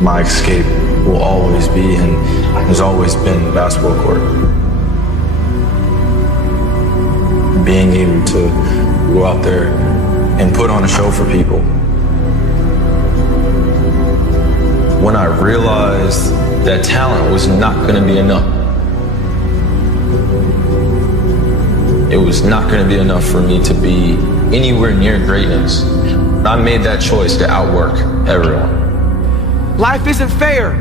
My escape will always be and has always been the basketball court. Being able to go out there and put on a show for people. When I realized that talent was not going to be enough, it was not going to be enough for me to be anywhere near greatness. I made that choice to outwork everyone. Life isn't fair.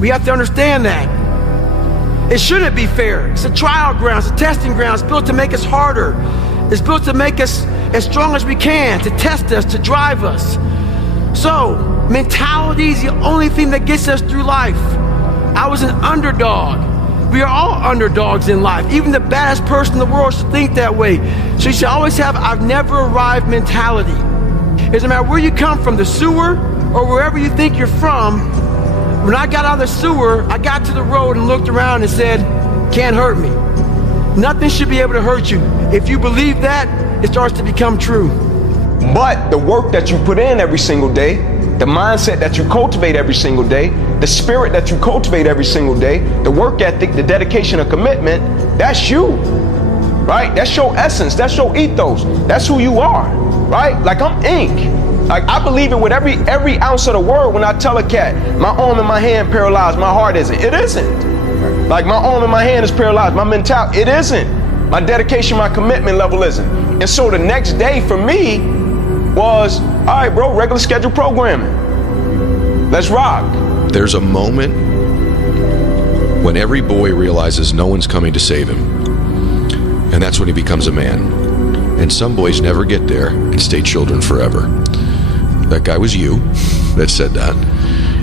We have to understand that. It shouldn't be fair. It's a trial ground, it's a testing ground. It's built to make us harder. It's built to make us as strong as we can, to test us, to drive us. So, mentality is the only thing that gets us through life. I was an underdog. We are all underdogs in life. Even the baddest person in the world should think that way. So you should always have I've never arrived mentality. It doesn't matter where you come from, the sewer or wherever you think you're from. When I got out of the sewer, I got to the road and looked around and said, can't hurt me. Nothing should be able to hurt you. If you believe that, it starts to become true. But the work that you put in every single day, the mindset that you cultivate every single day, the spirit that you cultivate every single day, the work ethic, the dedication and commitment, that's you, right? That's your essence, that's your ethos, that's who you are, right? Like I'm ink. Like I believe it with every ounce of the word when I tell a cat, my arm and my hand paralyzed, my heart isn't. It isn't. Like my arm and my hand is paralyzed, my mentality, it isn't. My dedication, my commitment level isn't. And so the next day for me was, all right, bro, regular schedule programming. Let's rock. There's a moment when every boy realizes no one's coming to save him. And that's when he becomes a man. And some boys never get there and stay children forever. That guy was you that said that.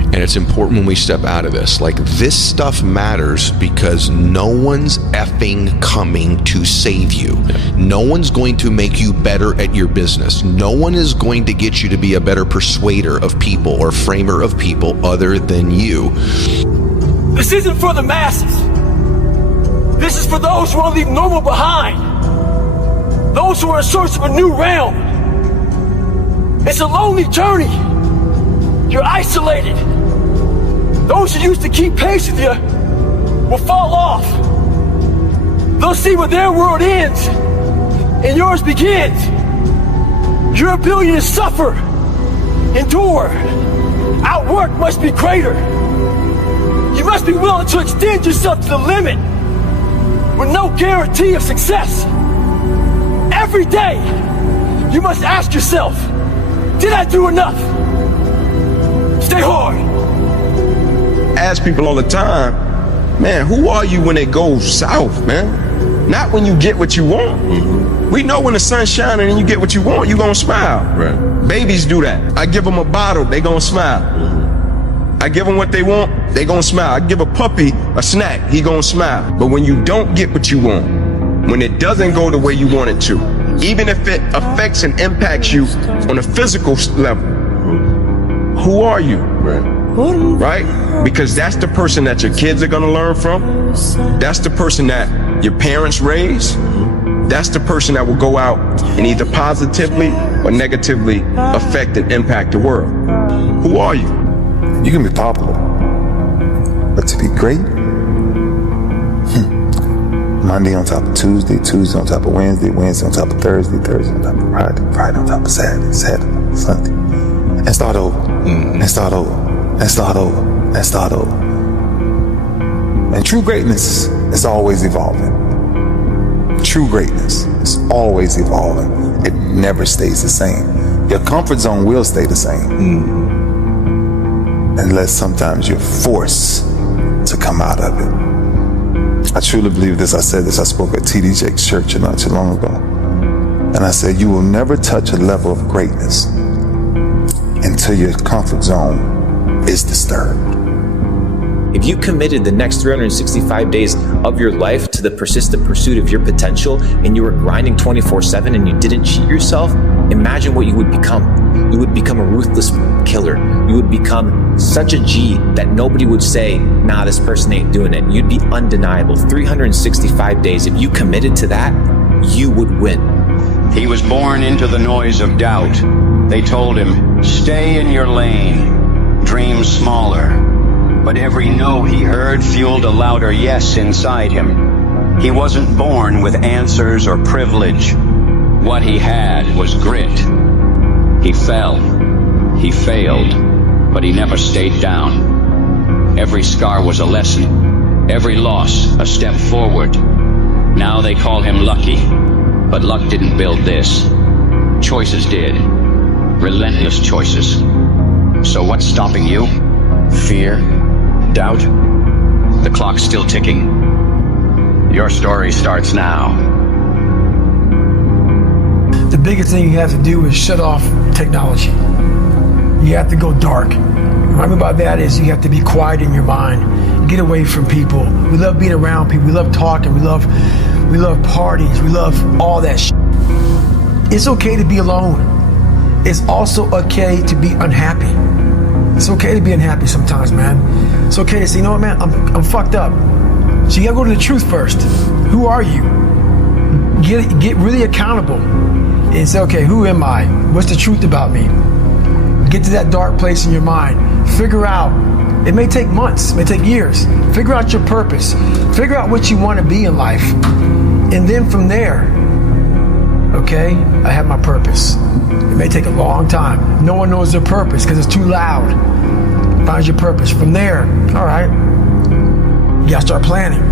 And it's important when we step out of this. Like, this stuff matters because no one's effing coming to save you. No one's going to make you better at your business. No one is going to get you to be a better persuader of people or framer of people other than you. This isn't for the masses. This is for those who want to leave normal behind. Those who are in search of a new realm. It's a lonely journey. You're isolated. Those who used to keep pace with you will fall off. They'll see where their world ends and yours begins. Your ability to suffer, endure, outwork must be greater. You must be willing to extend yourself to the limit with no guarantee of success. Every day, you must ask yourself, did I do enough? Stay hard. Ask people all the time, man, who are you when it goes south, man? Not when you get what you want. Mm-hmm. We know when the sun's shining and you get what you want, you gonna smile. Right. Babies do that. I give them a bottle, they gonna smile. Mm-hmm. I give them what they want, they gonna smile. I give a puppy a snack, he gonna smile. But when you don't get what you want, when it doesn't go the way you want it to, even if it affects and impacts you on a physical level, who are you? Right? Because that's the person that your kids are gonna learn from. That's the person that your parents raise. That's the person that will go out and either positively or negatively affect and impact the world. Who are you? You can be popular, but to be great, Monday on top of Tuesday, Tuesday on top of Wednesday, Wednesday on top of Thursday, Thursday on top of Friday, Friday on top of Saturday, Saturday on top of Sunday. And start over, and start over, and start over, and start over. And true greatness is always evolving. True greatness is always evolving. It never stays the same. Your comfort zone will stay the same. Unless sometimes you're forced to come out of it. I truly believe this. I said this. I spoke at T.D. Jakes' church not too long ago. And I said, you will never touch a level of greatness until your comfort zone is disturbed. If you committed the next 365 days of your life to the persistent pursuit of your potential and you were grinding 24/7 and you didn't cheat yourself, imagine what you would become. You would become a ruthless killer. You would become such a G that nobody would say, nah, this person ain't doing it. You'd be undeniable. 365 days, if you committed to that, you would win. He was born into the noise of doubt. They told him, stay in your lane. dreams smaller. But every no he heard fueled a louder yes inside him. He wasn't born with answers or privilege. What he had was grit. He fell. He failed. But he never stayed down. Every scar was a lesson. Every loss a step forward. Now they call him lucky. But luck didn't build this. Choices did. Relentless choices. So what's stopping you? Fear? Doubt? The clock's still ticking. Your story starts now. The biggest thing you have to do is shut off technology. You have to go dark. What I mean by that is you have to be quiet in your mind. Get away from people. We love being around people. We love talking. We love parties. We love all that shit. It's okay to be alone. It's also okay to be unhappy. It's okay to be unhappy sometimes, man. It's okay to say, you know what, man, I'm fucked up. So you gotta go to the truth first. Who are you? Get really accountable and say, okay, who am I? What's the truth about me? Get to that dark place in your mind. Figure out, it may take months, it may take years. Figure out your purpose. Figure out what you want to be in life. And then from there, okay, I have my purpose. It may take a long time. No one knows their purpose because it's too loud. Find your purpose. From there, all right, you gotta start planning.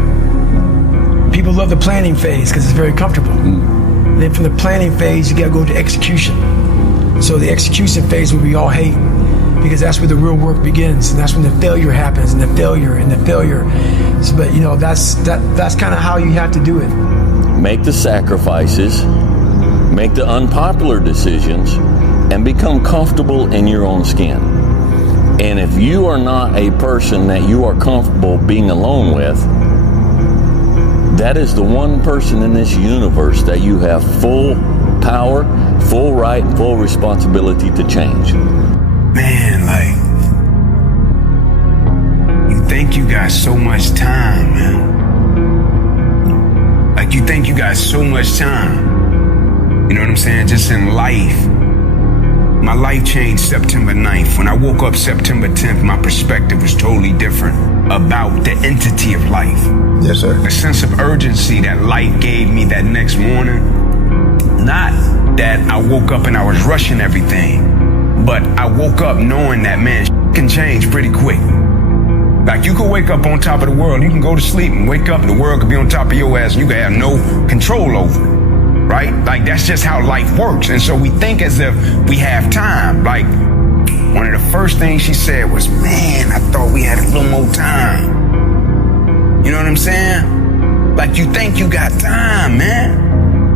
People love the planning phase because it's very comfortable. And then from the planning phase, you gotta go to execution. So the execution phase will we all hate because that's where the real work begins, and that's when the failure happens, and the failure. So, but you know, that's kind of how you have to do it. Make the sacrifices, make the unpopular decisions, and become comfortable in your own skin. And if you are not a person that you are comfortable being alone with, that is the one person in this universe that you have full power, full right, and full responsibility to change. Man, like, you think you got so much time, man. Like, you think you got so much time. You know what I'm saying? Just in life. My life changed September 9th. When I woke up September 10th, my perspective was totally different about the entity of life. Yes, sir. The sense of urgency that life gave me that next morning. Not that I woke up and I was rushing everything, but I woke up knowing that, man, can change pretty quick. Like, you could wake up on top of the world, you can go to sleep and wake up and the world could be on top of your ass and you could have no control over it, right? Like, that's just how life works. And so we think as if we have time. Like, one of the first things she said was, man, I thought we had a little more time. You know what I'm saying? Like, you think you got time, man.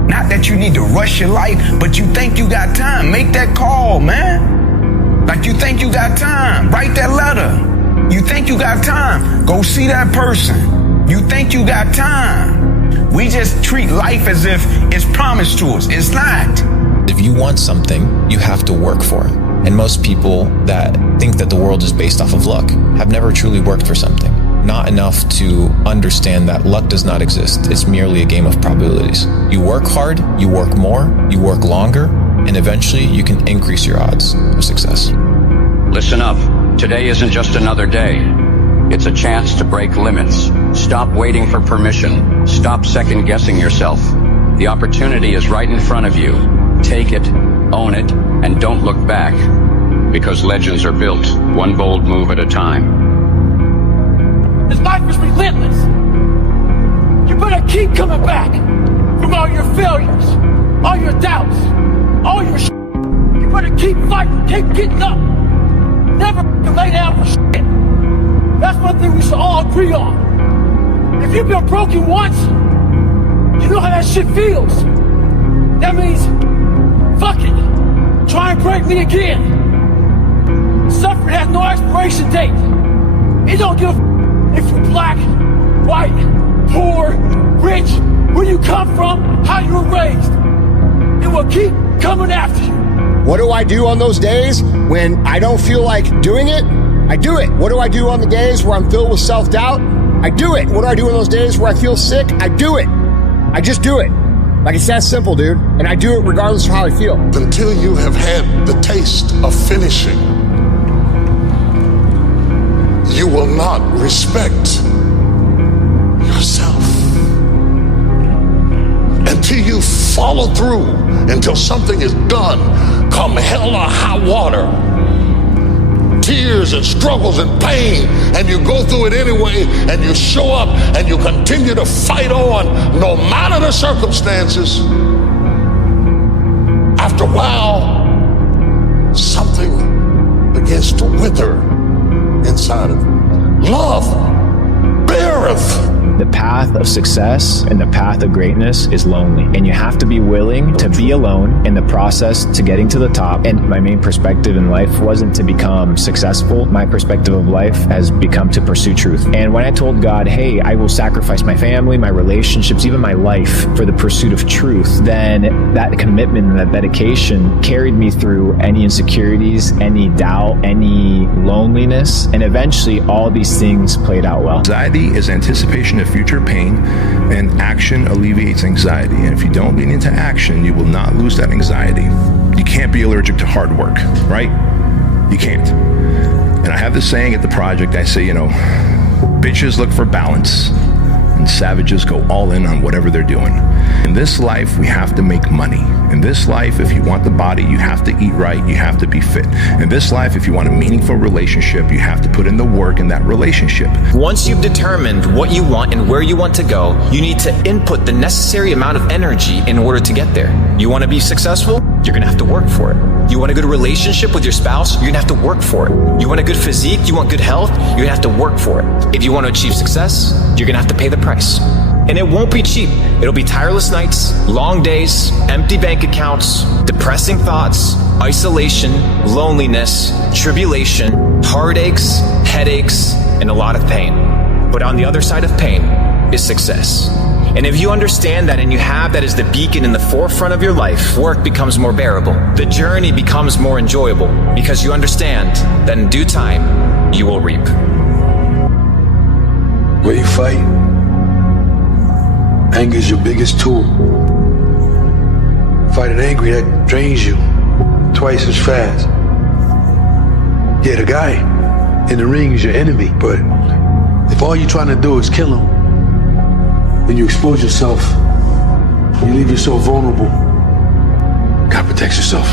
Not that you need to rush your life, but you think you got time. Make that call, man. Like, you think you got time. Write that letter. You think you got time. Go see that person. You think you got time. We just treat life as if it's promised to us. It's not. If you want something, you have to work for it. And most people that think that the world is based off of luck have never truly worked for something. Not enough to understand that luck does not exist. It's merely a game of probabilities. You work hard, you work more, you work longer, and eventually you can increase your odds of success. Listen up. Today isn't just another day. It's a chance to break limits. Stop waiting for permission. Stop second-guessing yourself. The opportunity is right in front of you. Take it, own it, and don't look back. Because legends are built, one bold move at a time. This life is relentless. You better keep coming back from all your failures, all your doubts, all your shit. You better keep fighting, keep getting up. Never lay down for shit. That's one thing we should all agree on. If you've been broken once, you know how that shit feels. That means, fuck it. Try and break me again. Suffering has no expiration date. It don't give a if you're black, white, poor, rich, where you come from, how you were raised. It will keep coming after you. What do I do on those days when I don't feel like doing it? I do it. What do I do on the days where I'm filled with self-doubt? I do it. What do I do on those days where I feel sick? I do it. I just do it. Like, it's that simple, dude. And I do it regardless of how I feel. Until you have had the taste of finishing, you will not respect yourself. Until you follow through, until something is done, come hell or high water, tears and struggles and pain, and you go through it anyway, and you show up and you continue to fight on no matter the circumstances. After a while, something begins to wither inside of you. Love beareth. The path of success and the path of greatness is lonely, and you have to be willing to be alone in the process to getting to the top. And my main perspective in life wasn't to become successful. My perspective of life has become to pursue truth. And when I told God, hey, I will sacrifice my family, my relationships, even my life for the pursuit of truth, then that commitment and that dedication carried me through any insecurities, any doubt, any loneliness, and eventually all these things played out well. Anxiety is anticipation of future pain, and action alleviates anxiety. And if you don't lean into action, you will not lose that anxiety. You can't be allergic to hard work, right? You can't. And I have this saying at the project, I say, bitches look for balance, and savages go all in on whatever they're doing. In this life, we have to make money. In this life, if you want the body, you have to eat right, you have to be fit. In this life, if you want a meaningful relationship, you have to put in the work in that relationship. Once you've determined what you want and where you want to go, you need to input the necessary amount of energy in order to get there. You want to be successful? You're going to have to work for it. You want a good relationship with your spouse? You're going to have to work for it. You want a good physique? You want good health? You're going to have to work for it. If you want to achieve success, you're going to have to pay the price. And it won't be cheap. It'll be tireless nights, long days, empty bank accounts, depressing thoughts, isolation, loneliness, tribulation, heartaches, headaches, and a lot of pain. But on the other side of pain is success. And if you understand that and you have that as the beacon in the forefront of your life, work becomes more bearable. The journey becomes more enjoyable because you understand that in due time, you will reap. Where you fight, anger is your biggest tool. Fighting angry, that drains you twice as fast. Yeah, the guy in the ring is your enemy, but if all you're trying to do is kill him, then you expose yourself. You leave yourself vulnerable. God protects yourself.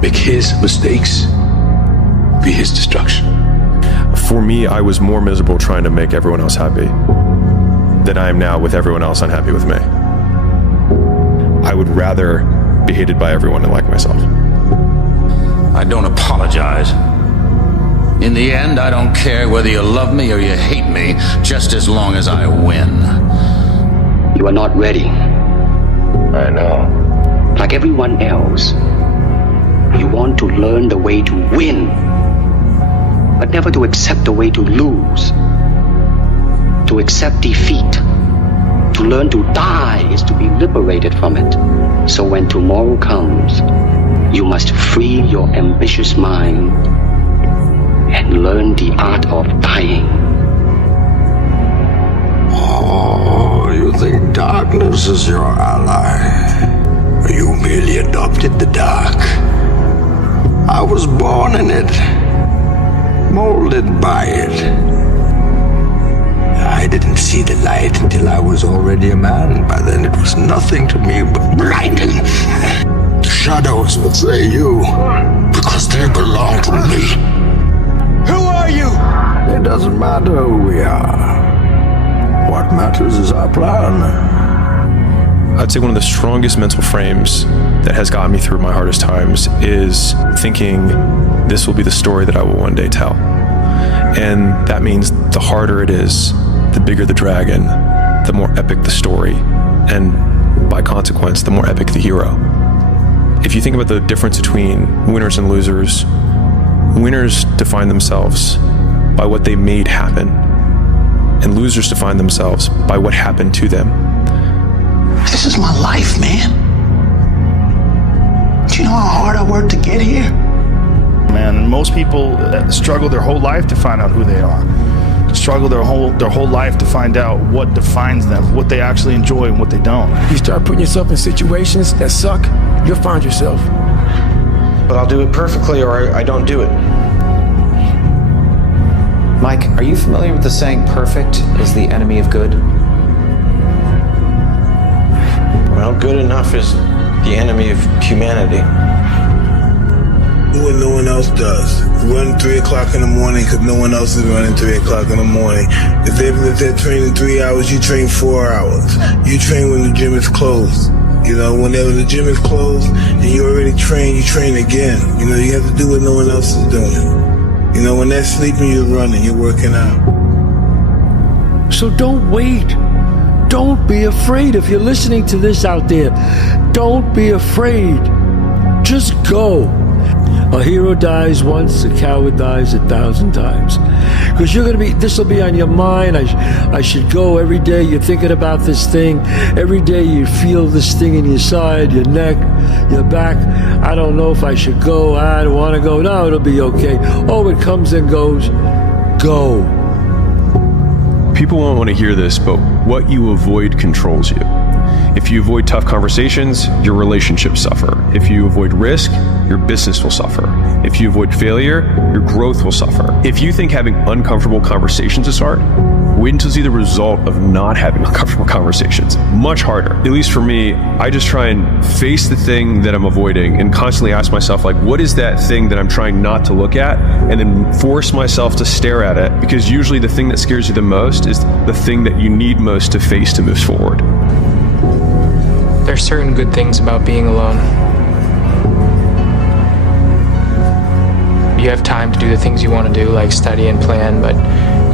Make his mistakes be his destruction. For me, I was more miserable trying to make everyone else happy than I am now with everyone else unhappy with me. I would rather be hated by everyone and like myself. I don't apologize. In the end, I don't care whether you love me or you hate me, just as long as I win. You are not ready. I know. Like everyone else, you want to learn the way to win, but never to accept the way to lose. To accept defeat, to learn to die is to be liberated from it. So when tomorrow comes, you must free your ambitious mind and learn the art of dying. Oh, you think darkness is your ally? You merely adopted the dark. I was born in it, molded by it. I didn't see the light until I was already a man. By then it was nothing to me but blinding. The shadows betray you because they belong to me. Who are you? It doesn't matter who we are. What matters is our plan. I'd say one of the strongest mental frames that has gotten me through my hardest times is thinking this will be the story that I will one day tell. And that means the harder it is, the bigger the dragon, the more epic the story, and by consequence, the more epic the hero. If you think about the difference between winners and losers, winners define themselves by what they made happen, and losers define themselves by what happened to them. This is my life, man. Do you know how hard I worked to get here? Man, most people struggle their whole life to find out who they are. Struggle their whole life to find out what defines them, what they actually enjoy and what they don't. You start putting yourself in situations that suck, you'll find yourself. But I'll do it perfectly or I don't do it. My Mike, are you familiar with the saying, perfect is the enemy of good? Well, good enough is the enemy of humanity. Do what no one else does. Run 3 o'clock in the morning because no one else is running 3 o'clock in the morning. If they're training 3 hours, you train 4 hours. You train when the gym is closed. You know, whenever the gym is closed and you already train, you train again. You know, you have to do what no one else is doing. You know, when they're sleeping, you're running, you're working out. So don't wait. Don't be afraid. If you're listening to this out there, don't be afraid. Just go. A hero dies once, a coward dies 1,000 times. Because you're going to be, this will be on your mind. I should go every day. You're thinking about this thing. Every day you feel this thing in your side, your neck, your back. I don't know if I should go. I don't want to go. No, it'll be okay. Oh, it comes and goes. Go. People won't want to hear this, but what you avoid controls you. If you avoid tough conversations, your relationships suffer. If you avoid risk, your business will suffer. If you avoid failure, your growth will suffer. If you think having uncomfortable conversations is hard, wait until you see the result of not having uncomfortable conversations. Much harder. At least for me, I just try and face the thing that I'm avoiding and constantly ask myself, like, what is that thing that I'm trying not to look at? And then force myself to stare at it, because usually the thing that scares you the most is the thing that you need most to face to move forward. There's certain good things about being alone. You have time to do the things you want to do, like study and plan, but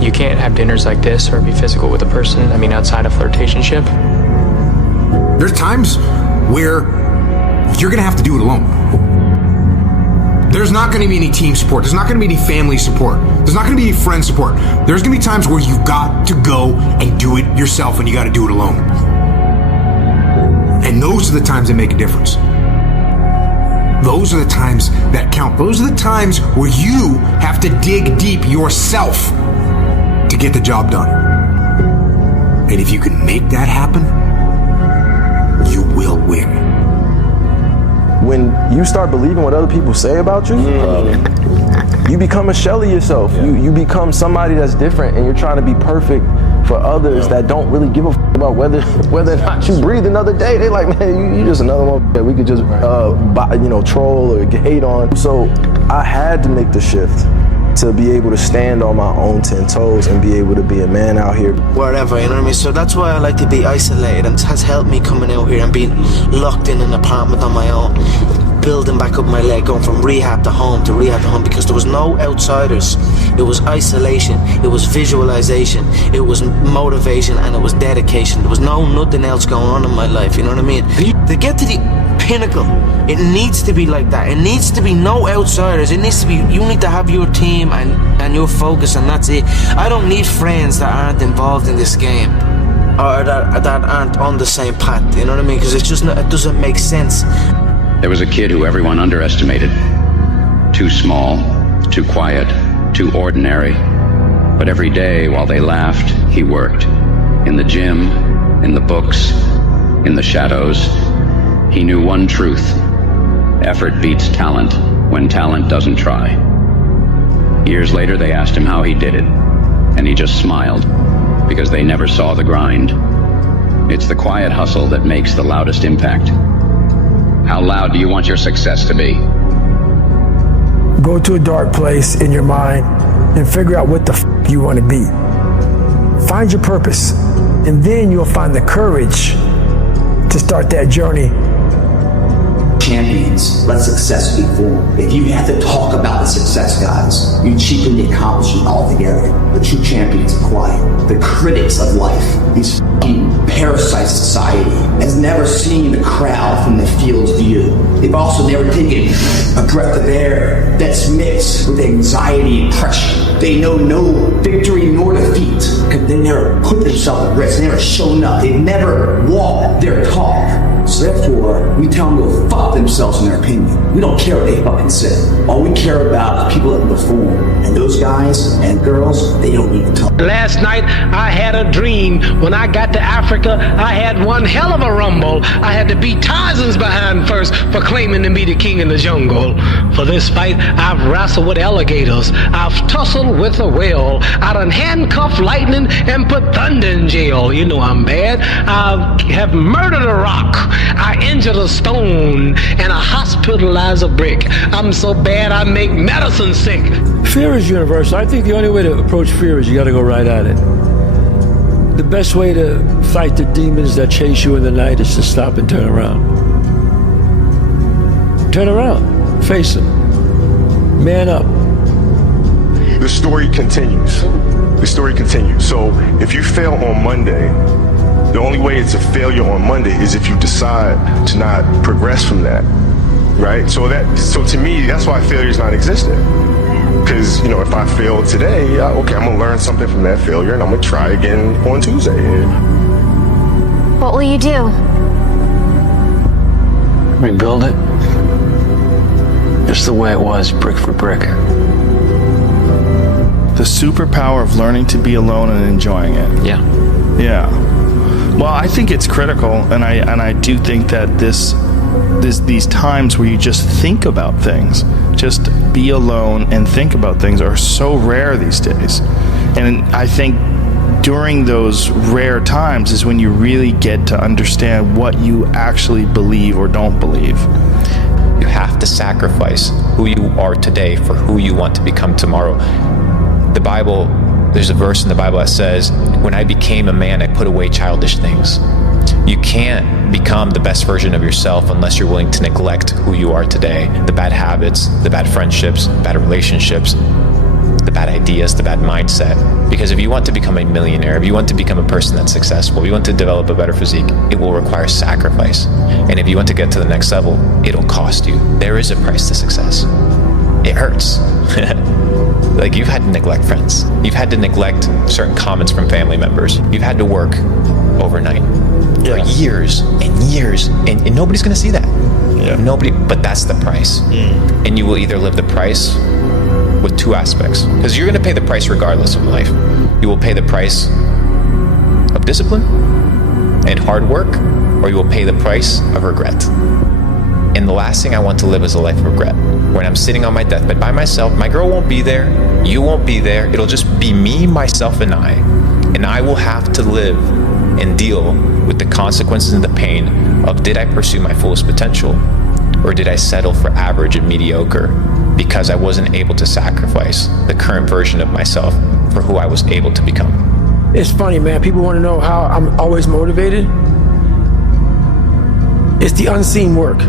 you can't have dinners like this or be physical with a person, outside of flirtationship. There's times where you're going to have to do it alone. There's not going to be any team support. There's not going to be any family support. There's not going to be any friend support. There's going to be times where you've got to go and do it yourself, and you got to do it alone. And those are the times that make a difference. Those are the times that count. Those are the times where you have to dig deep yourself to get the job done. And if you can make that happen, you will win. When you start believing what other people say about you, you become a shell of yourself. You become somebody that's different, and you're trying to be perfect for others that don't really give a about whether or not you breathe another day. They like, man, you just another one that we could just troll or hate on. So I had to make the shift to be able to stand on my own 10 toes and be able to be a man out here. Wherever, you know what I mean? So that's why I like to be isolated, and it has helped me coming out here and being locked in an apartment on my own, building back up my leg, going from rehab to home to rehab to home, because there was no outsiders. It was isolation, it was visualization, it was motivation, and it was dedication. There was nothing else going on in my life, you know what I mean? To get to the pinnacle, it needs to be like that. It needs to be no outsiders. It needs to be, you need to have your team and your focus, and that's it. I don't need friends that aren't involved in this game, or that aren't on the same path, you know what I mean? Because it's just not, it doesn't make sense. There was a kid who everyone underestimated. Too small, too quiet, too ordinary. But every day while they laughed, he worked. In the gym, in the books, in the shadows. He knew one truth. Effort beats talent when talent doesn't try. Years later, they asked him how he did it, and he just smiled, because they never saw the grind. It's the quiet hustle that makes the loudest impact. How loud do you want your success to be? Go to a dark place in your mind and figure out what the you want to be. Find your purpose, and then you'll find the courage to start that journey. Champions, let success be formed. If you have to talk about the success, guys, you cheapen the accomplishment altogether. The true champions are quiet. The critics of life, these parasite society, has never seen the crowd from the field's view. They've also never taken a breath of air that's mixed with anxiety and pressure. They know no victory nor defeat, because they never put themselves at risk. They never shown up. They never walked their talk. So therefore, we tell them to go fuck themselves in their opinion. We don't care what they fucking say. All we care about is people that perform. And those guys and girls, they don't need to talk. Last night, I had a dream. When I got to Africa, I had one hell of a rumble. I had to beat Tarzan's behind first for claiming to be the king in the jungle. For this fight, I've wrestled with alligators. I've tussled with a whale. I done handcuffed lightning and put thunder in jail. You know I'm bad. I have murdered a rock. I injured a stone. And I hospitalized a brick. I'm so bad I make medicine sick. Fear is universal. I think the only way to approach fear is you got to go right at it. The best way to fight the demons that chase you in the night is to stop and turn around. Turn around. Face them. Man up. The story continues. The story continues. So if you fail on Monday, the only way it's a failure on Monday is if you decide to not progress from that, right? So to me, that's why failure is not existent. Because, you know, if I fail today, okay, I'm gonna learn something from that failure and I'm gonna try again on Tuesday. What will you do? Rebuild it. Just the way it was, brick for brick. The superpower of learning to be alone and enjoying it. Yeah. Yeah. Well, I think it's critical, and I do think that these times where you just think about things, just be alone and think about things, are so rare these days. And I think during those rare times is when you really get to understand what you actually believe or don't believe. You have to sacrifice who you are today for who you want to become tomorrow. The Bible, there's a verse in the Bible that says, when I became a man, I put away childish things. You can't become the best version of yourself unless you're willing to neglect who you are today. The bad habits, the bad friendships, bad relationships, the bad ideas, the bad mindset. Because if you want to become a millionaire, if you want to become a person that's successful, if you want to develop a better physique, it will require sacrifice. And if you want to get to the next level, it'll cost you. There is a price to success. It hurts. Like, you've had to neglect friends. You've had to neglect certain comments from family members. You've had to work overnight for years and years, and nobody's gonna see that. Yeah. Nobody, but that's the price. And you will either live the price with two aspects, because you're gonna pay the price regardless of life. You will pay the price of discipline and hard work, or you will pay the price of regret. And the last thing I want to live is a life of regret. When I'm sitting on my deathbed by myself, my girl won't be there, you won't be there, it'll just be me, myself, and I will have to live and deal with the consequences and the pain of, did I pursue my fullest potential, or did I settle for average and mediocre because I wasn't able to sacrifice the current version of myself for who I was able to become? It's funny, man. People want to know how I'm always motivated. It's the unseen work.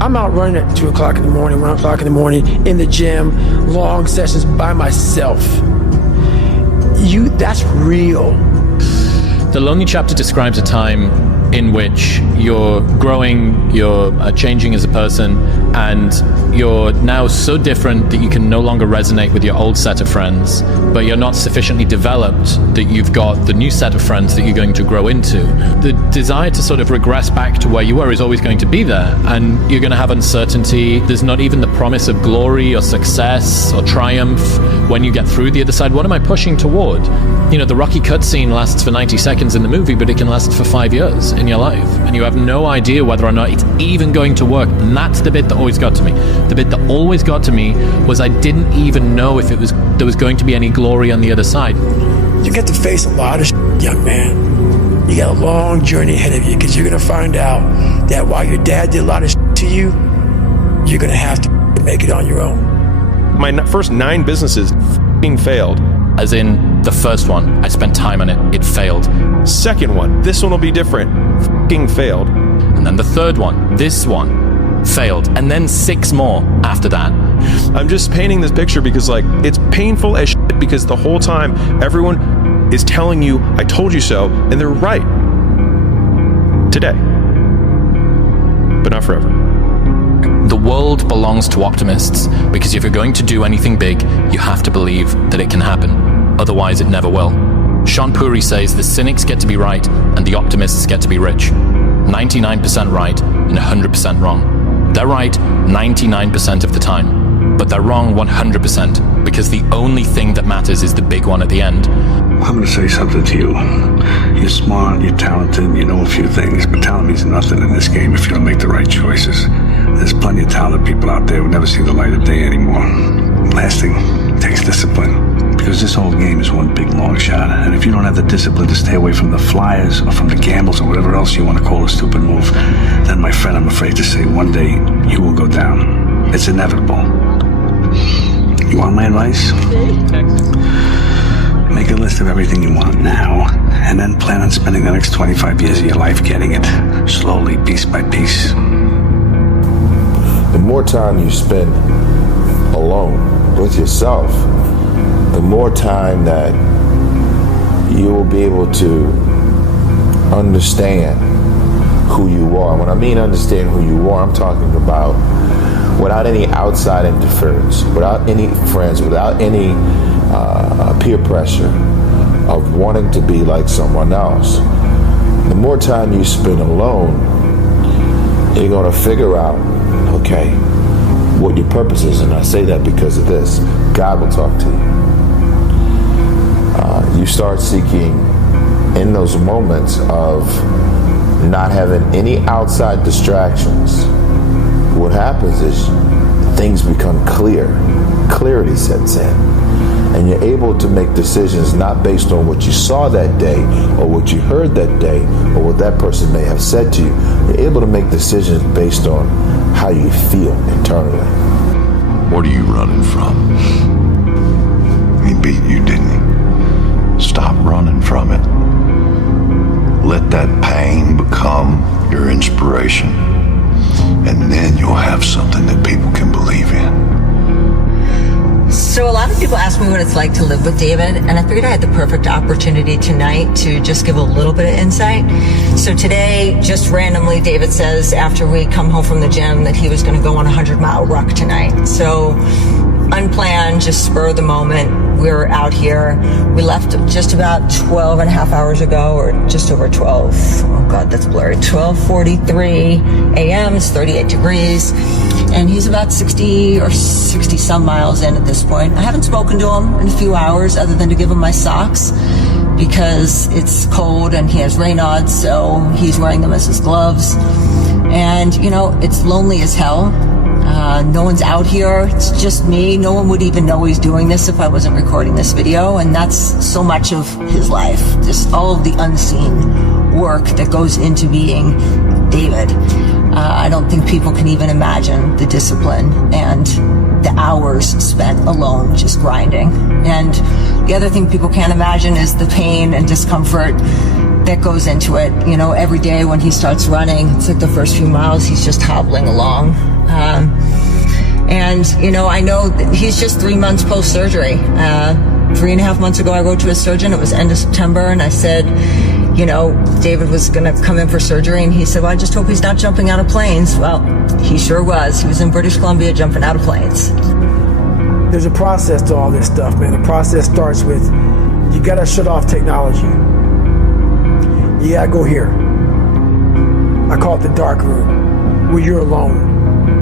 I'm out running at 2 o'clock in the morning, 1 o'clock in the morning, in the gym, long sessions by myself. That's real. The Lonely Chapter describes a time in which you're growing, you're changing as a person, and you're now so different that you can no longer resonate with your old set of friends, but you're not sufficiently developed that you've got the new set of friends that you're going to grow into. The desire to sort of regress back to where you were is always going to be there, and you're going to have uncertainty. There's not even the promise of glory or success or triumph when you get through the other side. What am I pushing toward? You know, the Rocky cutscene lasts for 90 seconds in the movie, but it can last for 5 years in your life, and you have no idea whether or not it's even going to work. And that's the bit that always got to me. The bit that always got to me was I didn't even know if there was going to be any glory on the other side. You get to face a lot of shit, young man. You got a long journey ahead of you, because you're gonna find out that while your dad did a lot of shit to you, you're gonna have to make it on your own. My first 9 businesses failed. As in, the first one, I spent time on it, it failed. Second one, this one will be different, failed. And then the third one, this one, failed. And then 6 more after that. I'm just painting this picture because, like, it's painful as shit, because the whole time everyone is telling you, I told you so, and they're right. Today. But not forever. The world belongs to optimists, because if you're going to do anything big, you have to believe that it can happen. Otherwise, it never will. Sean Puri says the cynics get to be right and the optimists get to be rich. 99% right and 100% wrong. They're right 99% of the time, but they're wrong 100% because the only thing that matters is the big one at the end. I'm going to say something to you. You're smart, you're talented, you know a few things, but talent means nothing in this game if you don't make the right choices. There's plenty of talented people out there who never see the light of day anymore. Last thing, takes discipline. Because this whole game is one big long shot. And if you don't have the discipline to stay away from the flyers or from the gambles or whatever else you want to call a stupid move, then my friend, I'm afraid to say one day you will go down. It's inevitable. You want my advice? Make a list of everything you want now, and then plan on spending the next 25 years of your life getting it, slowly, piece by piece. The more time you spend alone with yourself, the more time that you will be able to understand who you are. When I mean understand who you are, I'm talking about without any outside interference, without any friends, without any peer pressure of wanting to be like someone else. The more time you spend alone, you're going to figure out, okay, what your purpose is. And I say that because of this. God will talk to you. You start seeking in those moments of not having any outside distractions. What happens is things become clear. Clarity sets in. And you're able to make decisions not based on what you saw that day or what you heard that day or what that person may have said to you. You're able to make decisions based on how you feel internally. What are you running from? He beat you, didn't he? Stop running from it. Let that pain become your inspiration, and then you'll have something that people can believe in. So a lot of people ask me what it's like to live with David, and I figured I had the perfect opportunity tonight to just give a little bit of insight. So today, just randomly, David says after we come home from the gym that he was going to go on a 100-mile ruck tonight. So unplanned, just spur of the moment. We're out here. We left just about 12 and a half hours ago, or just over 12. Oh God, that's blurry. 12:43 a.m. It's 38 degrees. And he's about 60 or 60 some miles in at this point. I haven't spoken to him in a few hours other than to give him my socks because it's cold and he has rain odds, so he's wearing them as his gloves. And, you know, it's lonely as hell. No one's out here. It's just me. No one would even know he's doing this if I wasn't recording this video. And that's so much of his life. Just all of the unseen work that goes into being David. I don't think people can even imagine the discipline and the hours spent alone just grinding. And the other thing people can't imagine is the pain and discomfort that goes into it. You know, every day when he starts running, it's like the first few miles, he's just hobbling along. And, you know, I know that he's just 3 months post-surgery. 3.5 months ago, I wrote to his surgeon. It was end of September, and I said, you know, David was going to come in for surgery, and he said, well, I just hope he's not jumping out of planes. Well, he sure was. He was in British Columbia jumping out of planes. There's a process to all this stuff, man. The process starts with, you got to shut off technology. You got to go here. I call it the dark room, where you're alone.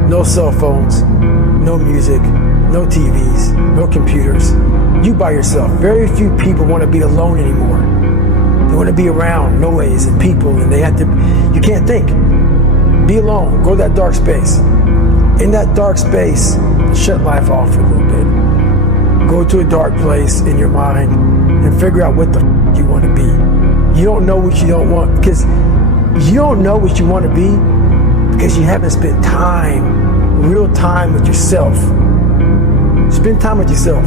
No cell phones, no music, no TVs, no computers. You by yourself. Very few people want to be alone anymore. They want to be around noise and people, and they have to, you can't think. Be alone. Go to that dark space. In that dark space, shut life off for a little bit. Go to a dark place in your mind and figure out what the you want to be. You don't know what you don't want, because you don't know what you want to be because you haven't spent time, real time with yourself. Spend time with yourself.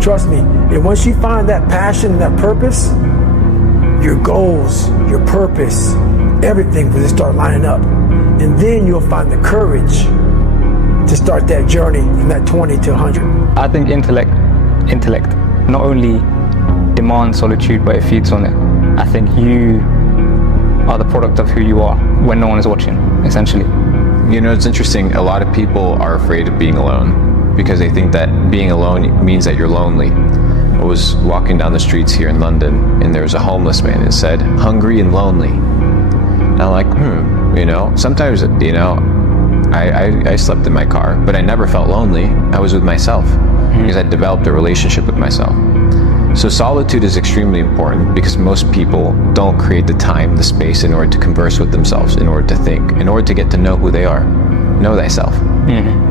Trust me. And once you find that passion and that purpose, your goals, your purpose, everything will just start lining up. And then you'll find the courage to start that journey from that 20 to 100. I think intellect not only demands solitude, but it feeds on it. I think you are the product of who you are when no one is watching, essentially. You know, it's interesting. A lot of people are afraid of being alone because they think that being alone means that you're lonely. I was walking down the streets here in London, and there was a homeless man that said, hungry and lonely. And I'm like, you know, sometimes, you know, I slept in my car, but I never felt lonely. I was with myself because I developed a relationship with myself. So solitude is extremely important because most people don't create the time, the space in order to converse with themselves, in order to think, in order to get to know who they are. Know thyself.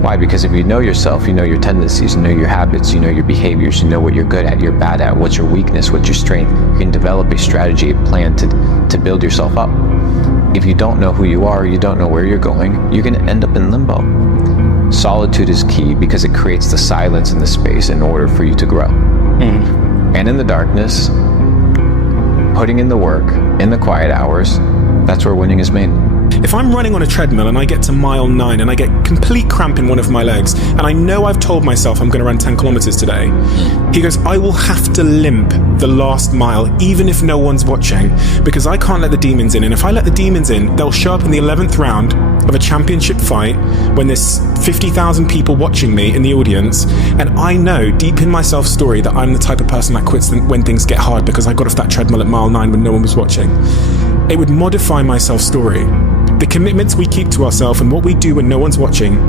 Why? Because if you know yourself, you know your tendencies, you know your habits, you know your behaviors, you know what you're good at, you're bad at, what's your weakness, what's your strength. You can develop a strategy, a plan to build yourself up. If you don't know who you are, you don't know where you're going, you're going to end up in limbo. Solitude is key because it creates the silence and the space in order for you to grow. And in the darkness, putting in the work, in the quiet hours, that's where winning is made. If I'm running on a treadmill and I get to mile 9 and I get complete cramp in one of my legs, and I know I've told myself I'm going to run 10 kilometers today, he goes, I will have to limp the last mile, even if no one's watching, because I can't let the demons in. And if I let the demons in, they'll show up in the 11th round of a championship fight when there's 50,000 people watching me in the audience. And I know deep in my self-story that I'm the type of person that quits when things get hard because I got off that treadmill at mile 9 when no one was watching. It would modify my self-story. The commitments we keep to ourselves and what we do when no one's watching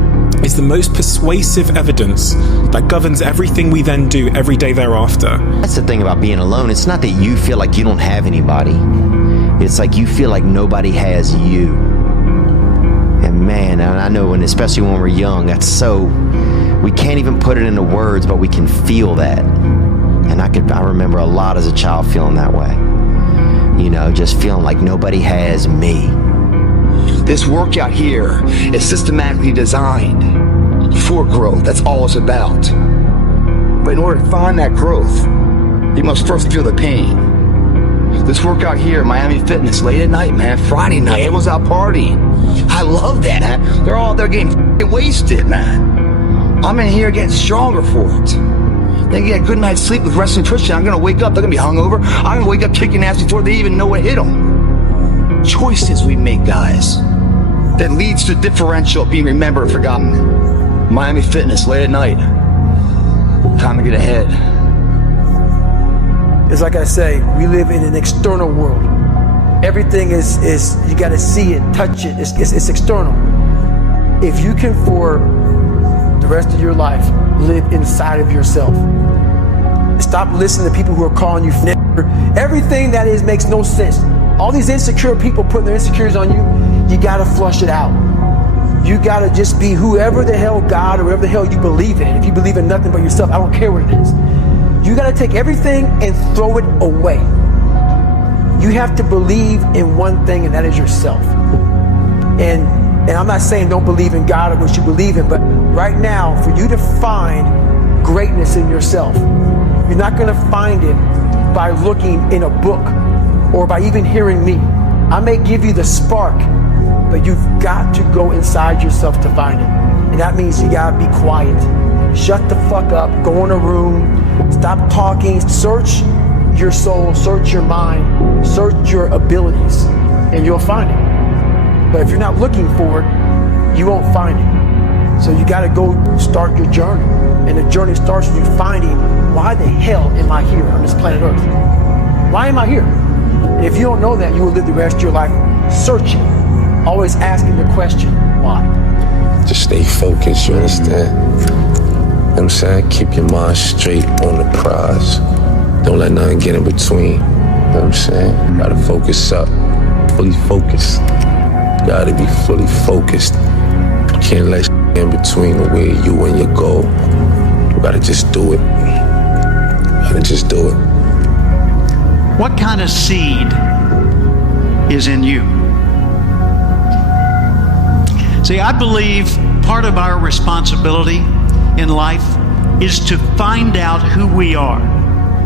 is the most persuasive evidence that governs everything we then do every day thereafter. That's the thing about being alone. It's not that you feel like you don't have anybody. It's like you feel like nobody has you. And man, I know when, especially when we're young, that's so, we can't even put it into words, but we can feel that. And I remember a lot as a child feeling that way. You know, just feeling like nobody has me. This workout here is systematically designed for growth. That's all it's about. But in order to find that growth, you must first feel the pain. This workout here, Miami Fitness, late at night, man, Friday night, everyone's out partying. I love that, man. They're all out there getting wasted, man. I'm in here getting stronger for it. They get a good night's sleep with rest and nutrition. I'm gonna wake up, they're gonna be hungover. I'm gonna wake up kicking ass before they even know what hit them. Choices we make, guys, that leads to differential being remembered, forgotten. Miami Fitness, late at night. Time to get ahead. It's like I say, we live in an external world. Everything is you gotta see it, touch it, it's external. If you can for the rest of your life live inside of yourself, stop listening to people who are calling you everything that is makes no sense. All these insecure people putting their insecurities on you, you gotta flush it out. You gotta just be whoever the hell God or whatever the hell you believe in. If you believe in nothing but yourself, I don't care what it is. You gotta take everything and throw it away. You have to believe in one thing, and that is yourself. And I'm not saying don't believe in God or what you believe in, but right now, for you to find greatness in yourself, you're not gonna find it by looking in a book or by even hearing me. I may give you the spark, but you've got to go inside yourself to find it. And that means you gotta be quiet. Shut the fuck up, go in a room, stop talking, search your soul, search your mind, search your abilities, and you'll find it. But if you're not looking for it, you won't find it. So you gotta go start your journey. And the journey starts with you finding, why the hell am I here on this planet Earth? Why am I here? And if you don't know that, you will live the rest of your life searching, always asking the question, why? Just stay focused, you understand? You know what I'm saying? Keep your mind straight on the prize. Don't let nothing get in between. You know what I'm saying? You gotta focus up, fully focused. You gotta be fully focused. You can't let in between the way you and your goal. You gotta just do it. You gotta just do it. What kind of seed is in you? See, I believe part of our responsibility in life is to find out who we are,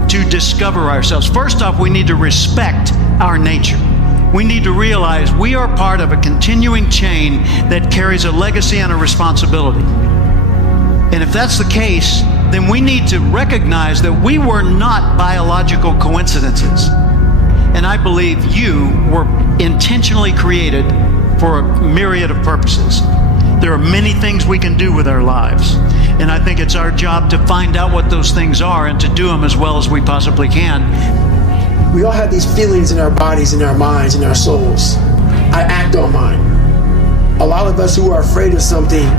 to discover ourselves. First off, we need to respect our nature. We need to realize we are part of a continuing chain that carries a legacy and a responsibility. And if that's the case, then we need to recognize that we were not biological coincidences. And I believe you were intentionally created for a myriad of purposes. There are many things we can do with our lives. And I think it's our job to find out what those things are and to do them as well as we possibly can. We all have these feelings in our bodies, in our minds, in our souls. I act on mine. A lot of us who are afraid of something,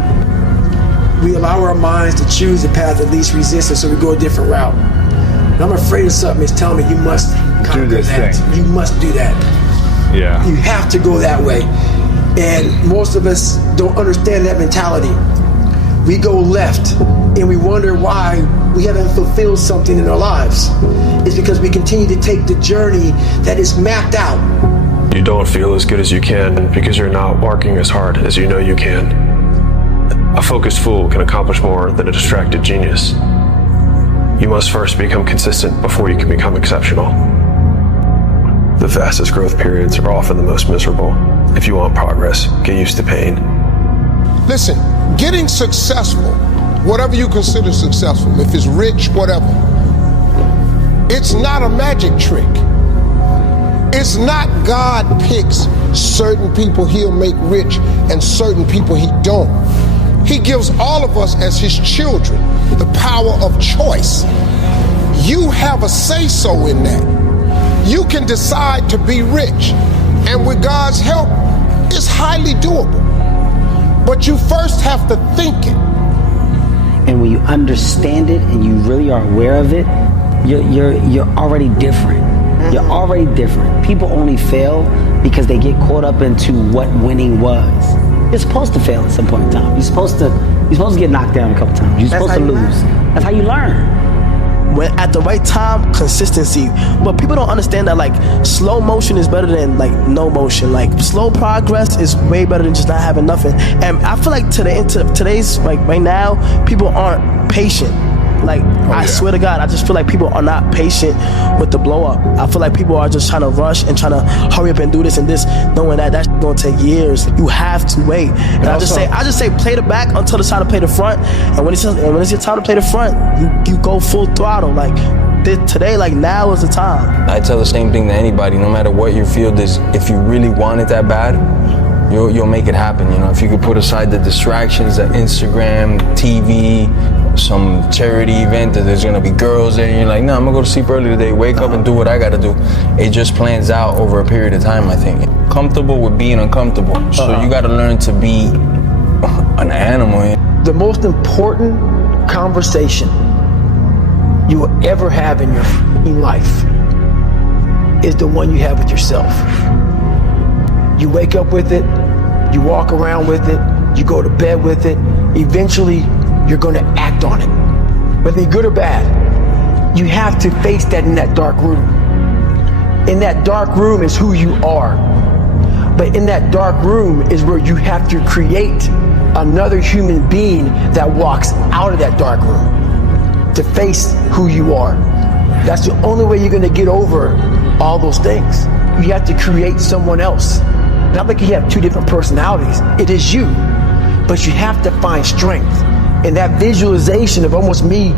we allow our minds to choose the path of least resistance, so we go a different route. And I'm afraid of something, it's telling me you must conquer that. You must do that. Yeah. You have to go that way. And most of us don't understand that mentality. We go left and we wonder why we haven't fulfilled something in our lives. It's because we continue to take the journey that is mapped out. You don't feel as good as you can because you're not working as hard as you know you can. A focused fool can accomplish more than a distracted genius. You must first become consistent before you can become exceptional. The fastest growth periods are often the most miserable. If you want progress, get used to pain. Listen, getting successful, whatever you consider successful, if it's rich, whatever, it's not a magic trick. It's not God picks certain people he'll make rich and certain people he don't. He gives all of us as his children the power of choice. You have a say-so in that. You can decide to be rich, and with God's help, it's highly doable. But you first have to think it. And when you understand it and you really are aware of it, you're already different. You're already different. People only fail because they get caught up into what winning was. You're supposed to fail at some point in time. You're supposed to get knocked down a couple times. You're supposed to lose. That's how you learn. When at the right time, consistency. But people don't understand that like slow motion is better than like no motion. Like slow progress is way better than just not having nothing. And I feel like today's like right now, people aren't patient. Like I swear to God, I just feel like people are not patient with the blow up. I feel like people are just trying to rush and trying to hurry up and do this and this, knowing that that's gonna take years. You have to wait. And I just say play the back until it's time to play the front. And when it's your time to play the front, you go full throttle. Like today, like now is the time. I tell the same thing to anybody, no matter what your field is. If you really want it that bad, you'll make it happen. You know, if you could put aside the distractions, the Instagram, TV, some charity event that there's gonna be girls there, and you're like, no, I'm gonna go to sleep early today, wake up and do what I gotta do. It just plans out over a period of time, I think. Comfortable with being uncomfortable. So you gotta learn to be an animal. The most important conversation you will ever have in your life is the one you have with yourself. You wake up with it, you walk around with it, you go to bed with it. Eventually, you're going to act on it, whether you're good or bad. You have to face that in that dark room. In that dark room is who you are. But in that dark room is where you have to create another human being that walks out of that dark room to face who you are. That's the only way you're going to get over all those things. You have to create someone else. Not like you have two different personalities. It is you. But you have to find strength. And that visualization of almost me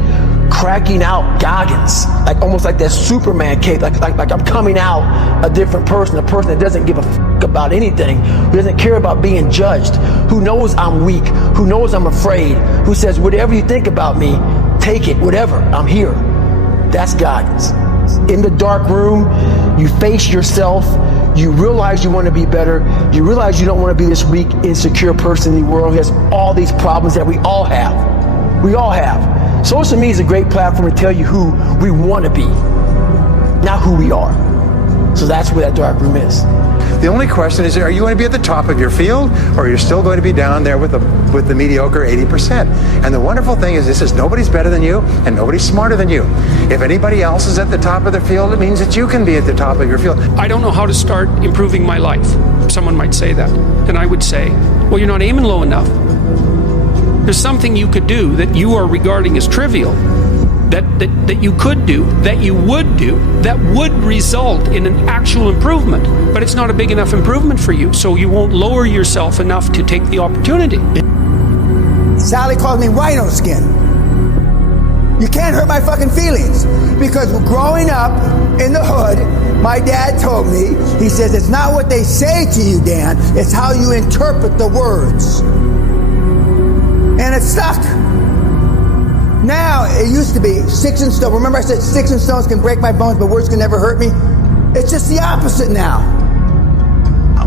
cracking out Goggins, like almost like that Superman cape, like I'm coming out a different person, a person that doesn't give a fuck about anything, who doesn't care about being judged, who knows I'm weak, who knows I'm afraid, who says, whatever you think about me, take it, whatever, I'm here. That's Goggins. In the dark room, you face yourself, you realize you want to be better, you realize you don't want to be this weak, insecure person in the world who has all these problems that we all have. We all have. Social media is a great platform to tell you who we want to be, not who we are. So that's where that dark room is. The only question is, are you going to be at the top of your field, or you're still going to be down there with the mediocre 80%? And the wonderful thing is nobody's better than you, and nobody's smarter than you. If anybody else is at the top of their field, it means that you can be at the top of your field. I don't know how to start improving my life. Someone might say that. And I would say, well, you're not aiming low enough. There's something you could do that you are regarding as trivial, that you could do, that you would do, that would result in an actual improvement. But it's not a big enough improvement for you, so you won't lower yourself enough to take the opportunity. Sally calls me rhino skin. You can't hurt my fucking feelings. Because growing up in the hood, my dad told me, he says, it's not what they say to you, Dan, it's how you interpret the words. And it stuck. Now, it used to be sticks and stones. Remember I said sticks and stones can break my bones, but words can never hurt me? It's just the opposite now.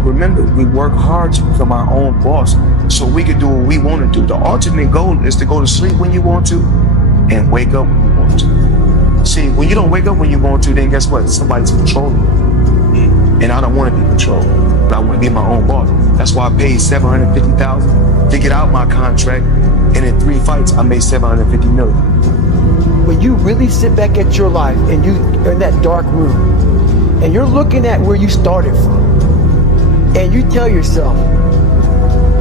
remember, we work hard to become our own boss so we can do what we want to do. The ultimate goal is to go to sleep when you want to and wake up when you want to. See, when you don't wake up when you want to, then guess what? Somebody's controlling you. And I don't want to be controlled. But I want to be my own boss. That's why I paid $750,000 to get out my contract. And in 3 fights, I made $750 million. When you really sit back at your life and you're in that dark room and you're looking at where you started from and you tell yourself,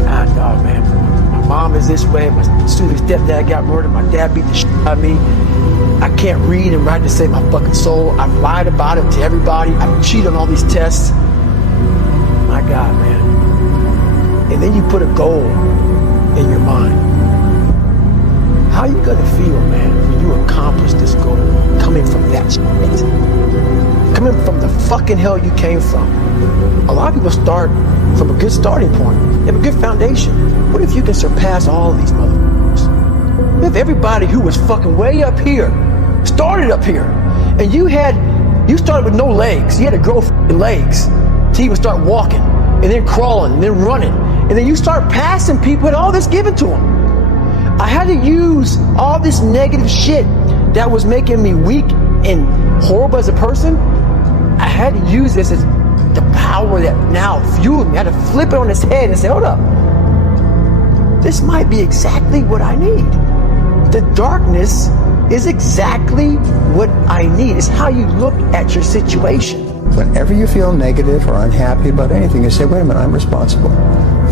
God, dog, man, my mom is this way, my stepdad got murdered, my dad beat the shit out of me, I can't read and write to save my fucking soul, I've lied about it to everybody, I've cheated on all these tests. My God, man. And then you put a goal in your mind. How you gonna feel, man, when you accomplish this goal coming from that shit? Coming from the fucking hell you came from. A lot of people start from a good starting point. They have a good foundation. What if you can surpass all of these motherfuckers? What if everybody who was fucking way up here started up here, and you started with no legs. You had to grow fucking legs to even start walking, and then crawling, and then running, and then you start passing people and all this given to them. I had to use all this negative shit that was making me weak and horrible as a person. I had to use this as the power that now fueled me. I had to flip it on its head and say, hold up. This might be exactly what I need. The darkness is exactly what I need. It's how you look at your situation. Whenever you feel negative or unhappy about anything, you say, wait a minute, I'm responsible.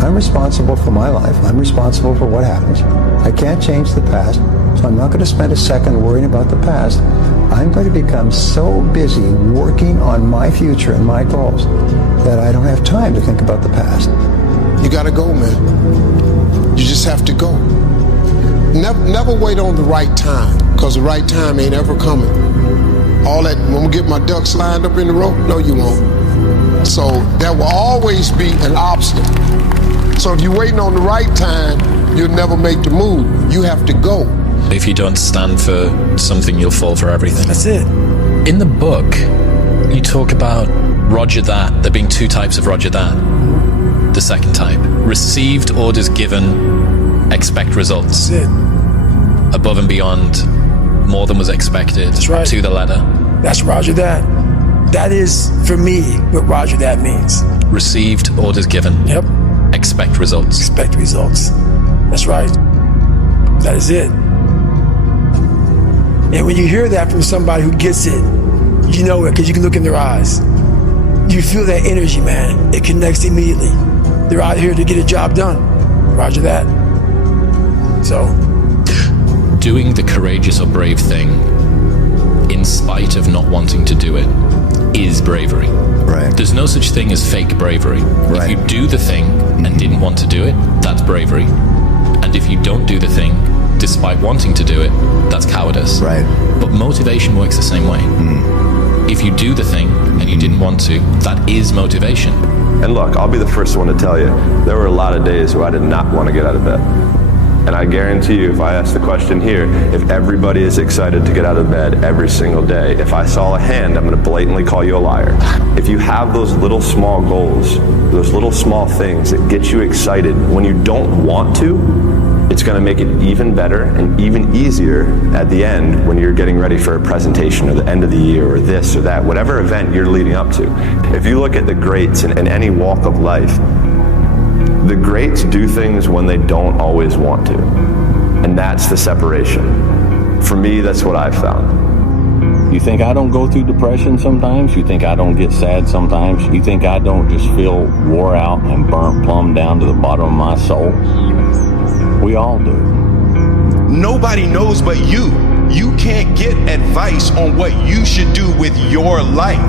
I'm responsible for my life. I'm responsible for what happens. I can't change the past, so I'm not going to spend a second worrying about the past. I'm going to become so busy working on my future and my goals that I don't have time to think about the past. You got to go, man. You just have to go. Never wait on the right time, because the right time ain't ever coming. All that, when we get my ducks lined up in the row, no, you won't. So there will always be an obstacle. So if you're waiting on the right time, you'll never make the move. You have to go. If you don't stand for something, you'll fall for everything. That's it. In the book, you talk about Roger that, there being 2 types of Roger that. The second type, received orders given, expect results. That's it. Above and beyond, more than was expected. That's right. To the letter. That's Roger that. That is, for me, what Roger that means. Received orders given. Yep. Expect results. Expect results. That's right. That is it. And when you hear that from somebody who gets it, you know it because you can look in their eyes. You feel that energy, man. It connects immediately. They're out here to get a job done. Roger that. So. Doing the courageous or brave thing in spite of not wanting to do it is bravery. Right. There's no such thing as fake bravery. Right. If you do the thing and didn't want to do it, that's bravery. And if you don't do the thing despite wanting to do it, that's cowardice. Right. But motivation works the same way. If you do the thing and you didn't want to, that is motivation. And look, I'll be the first one to tell you, there were a lot of days where I did not want to get out of bed. And I guarantee you, if I ask the question here, if everybody is excited to get out of bed every single day, if I saw a hand, I'm going to blatantly call you a liar. If you have those little small goals, those little small things that get you excited when you don't want to, it's going to make it even better and even easier at the end when you're getting ready for a presentation or the end of the year or this or that, whatever event you're leading up to. If you look at the greats in any walk of life, the greats do things when they don't always want to. And that's the separation. For me, that's what I've found. You think I don't go through depression sometimes? You think I don't get sad sometimes? You think I don't just feel wore out and burnt plumb down to the bottom of my soul? We all do. Nobody knows but you. You can't get advice on what you should do with your life,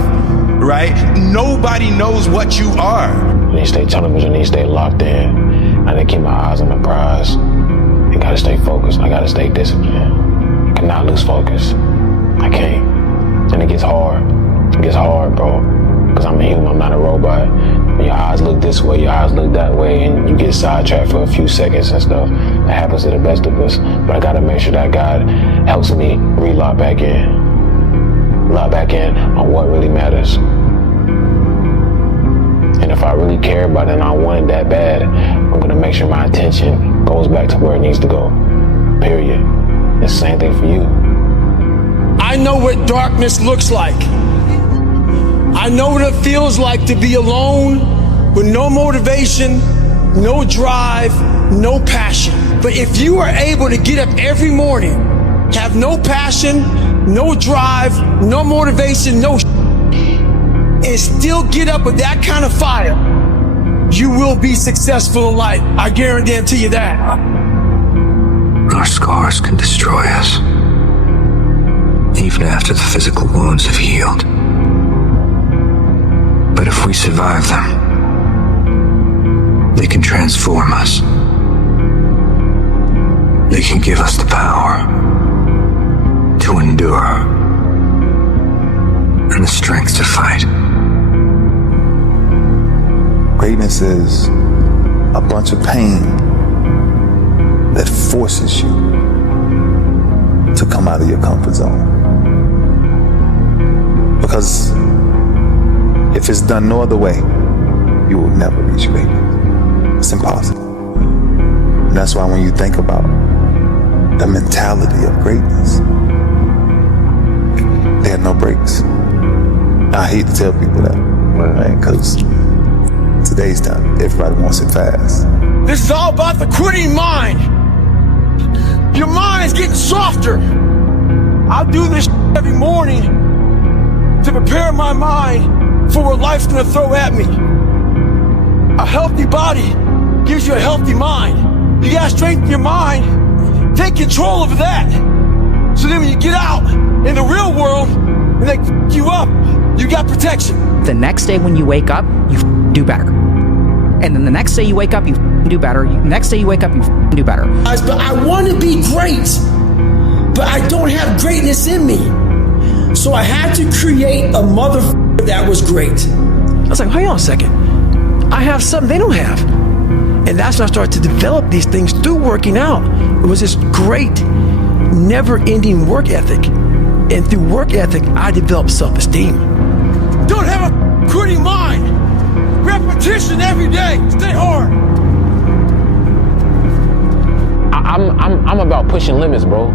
right? Nobody knows what you are. I need to stay television, I need to stay locked in. I need to keep my eyes on the prize. I gotta stay focused, I gotta stay disciplined. I cannot lose focus. I can't. And it gets hard. It gets hard, bro. Because I'm a human, I'm not a robot. When your eyes look this way, your eyes look that way, and you get sidetracked for a few seconds and stuff. That happens to the best of us. But I gotta make sure that God helps me re-lock back in. Lock back in on what really matters. And if I really care about it and I want it that bad, I'm gonna make sure my attention goes back to where it needs to go. Period. It's the same thing for you. I know what darkness looks like. I know what it feels like to be alone with no motivation, no drive, no passion. But if you are able to get up every morning, have no passion, no drive, no motivation, no and still get up with that kind of fire, you will be successful in life. I guarantee you that. Our scars can destroy us, even after the physical wounds have healed. But if we survive them, they can transform us. They can give us the power to endure and the strength to fight. Greatness is a bunch of pain that forces you to come out of your comfort zone. Because if it's done no other way, you will never reach greatness. It's impossible. And that's why when you think about the mentality of greatness, they have no brakes. I hate to tell people that, right? Because today's time, everybody wants it fast. This is all about the quitting mind. Your mind's getting softer. I do this every morning to prepare my mind for what life's gonna throw at me. A healthy body gives you a healthy mind. You gotta strengthen your mind. Take control of that. So then when you get out in the real world and they f you up, you got protection. The next day when you wake up, you do better. And then the next day you wake up, you do better. Next day you wake up, you do better. But I want to be great, but I don't have greatness in me. So I had to create a motherfucker that was great. I was like, hang on a second. I have something they don't have. And that's when I started to develop these things through working out. It was this great, never-ending work ethic. And through work ethic, I developed self-esteem. Don't have a quitting mind. Repetition every day. Stay hard. I'm about pushing limits, bro.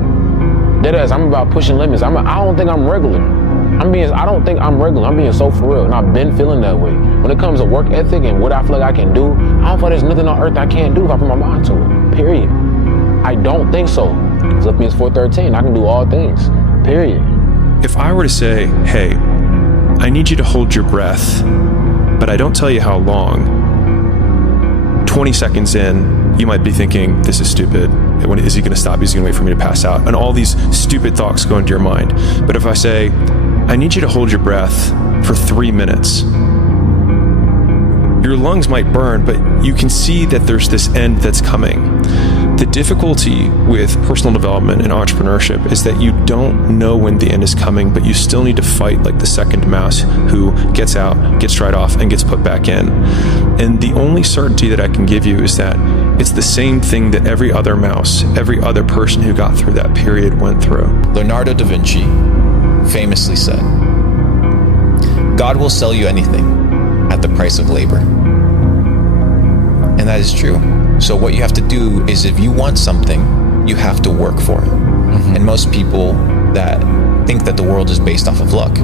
Deadass, I'm about pushing limits. I don't think I'm regular. I don't think I'm regular. I'm being so for real, and I've been feeling that way. When it comes to work ethic and what I feel like I can do, I don't feel there's nothing on earth I can't do if I put my mind to it. Period. I don't think so. Philippians 4:13, I can do all things. Period. If I were to say, hey, I need you to hold your breath, but I don't tell you how long, 20 seconds in, you might be thinking, this is stupid. When is he going to stop? Is he going to wait for me to pass out? And all these stupid thoughts go into your mind. But if I say, I need you to hold your breath for 3 minutes, your lungs might burn, but you can see that there's this end that's coming. The difficulty with personal development and entrepreneurship is that you don't know when the end is coming, but you still need to fight like the second mouse who gets out, gets dried off, and gets put back in. And the only certainty that I can give you is that it's the same thing that every other mouse, every other person who got through that period went through. Leonardo da Vinci famously said, God will sell you anything at the price of labor. And that is true. So what you have to do is if you want something, you have to work for it. And most people that think that the world is based off of luck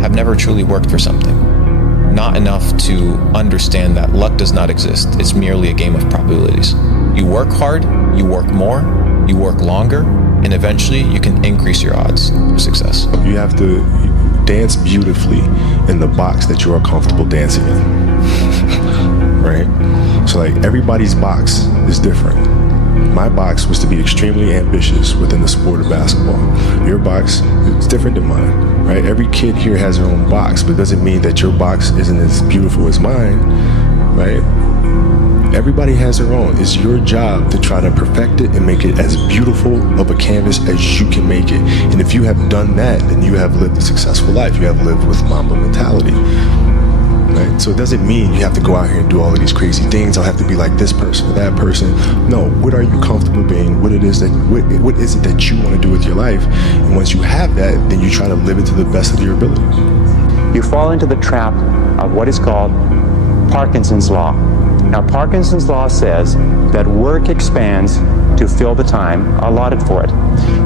have never truly worked for something. Not enough to understand that luck does not exist. It's merely a game of probabilities. You work hard, you work more, you work longer, and eventually you can increase your odds of success. You have to dance beautifully in the box that you are comfortable dancing in. Right? So like everybody's box is different. My box was to be extremely ambitious within the sport of basketball. Your box is different than mine, right? Every kid here has their own box, but it doesn't mean that your box isn't as beautiful as mine, right? Everybody has their own. It's your job to try to perfect it and make it as beautiful of a canvas as you can make it. And if you have done that, then you have lived a successful life. You have lived with Mamba mentality. Right? So it doesn't mean you have to go out here and do all of these crazy things. I'll have to be like this person or that person. No, what are you comfortable being? What is it that you want to do with your life? And once you have that, then you try to live it to the best of your ability. You fall into the trap of what is called Parkinson's law. Now, Parkinson's law says that work expands to fill the time allotted for it.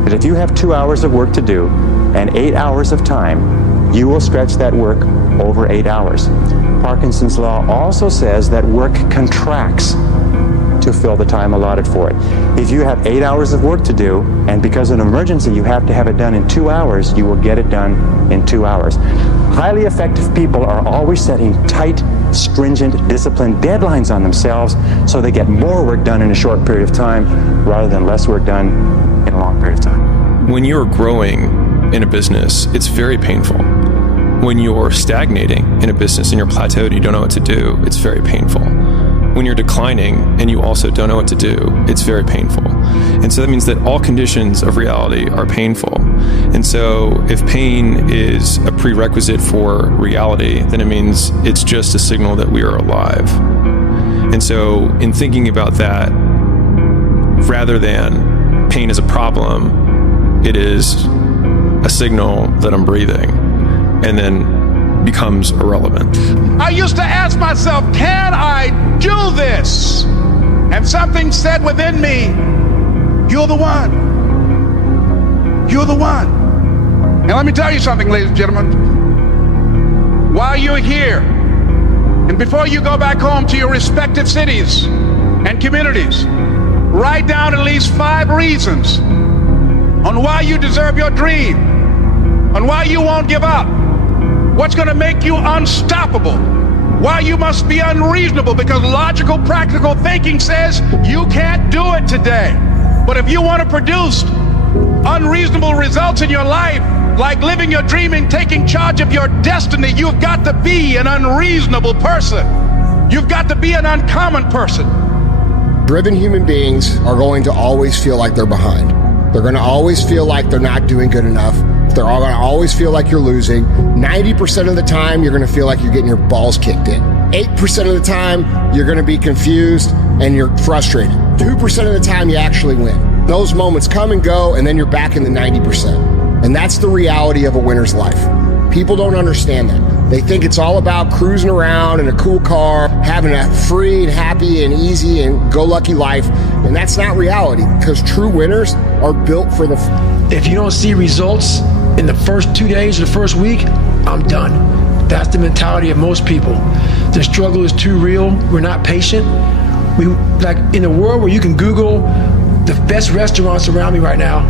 That if you have 2 hours of work to do and 8 hours of time, you will stretch that work over 8 hours. Parkinson's law also says that work contracts to fill the time allotted for it. If you have 8 hours of work to do, and because of an emergency you have to have it done in 2 hours, you will get it done in 2 hours. Highly effective people are always setting tight, stringent, disciplined deadlines on themselves so they get more work done in a short period of time rather than less work done in a long period of time. When you're growing in a business, it's very painful. When you're stagnating in a business and you're plateaued, you don't know what to do, it's very painful. When you're declining and you also don't know what to do, it's very painful. And so that means that all conditions of reality are painful. And so if pain is a prerequisite for reality, then it means it's just a signal that we are alive. And so in thinking about that, rather than pain as a problem, it is a signal that I'm breathing, and then becomes irrelevant. I used to ask myself, can I do this? And something said within me, you're the one. You're the one. And let me tell you something, ladies and gentlemen. While you're here, and before you go back home to your respective cities and communities, write down at least 5 reasons on why you deserve your dream, on why you won't give up, what's going to make you unstoppable, why you must be unreasonable, because logical, practical thinking says you can't do it today. But if you want to produce unreasonable results in your life, like living your dream and taking charge of your destiny, you've got to be an unreasonable person. You've got to be an uncommon person. Driven human beings are going to always feel like they're behind. They're going to always feel like they're not doing good enough. They're all going to always feel like you're losing. 90% of the time, you're going to feel like you're getting your balls kicked in. 8% of the time, you're going to be confused and you're frustrated. 2% of the time, you actually win. Those moments come and go, and then you're back in the 90%. And that's the reality of a winner's life. People don't understand that. They think it's all about cruising around in a cool car, having a free and happy and easy and go-lucky life. And that's not reality, because true winners are built for the... If you don't see results in the first 2 days or the first week, I'm done. That's the mentality of most people. The struggle is too real. We're not patient. We, like in a world where you can Google the best restaurants around me right now,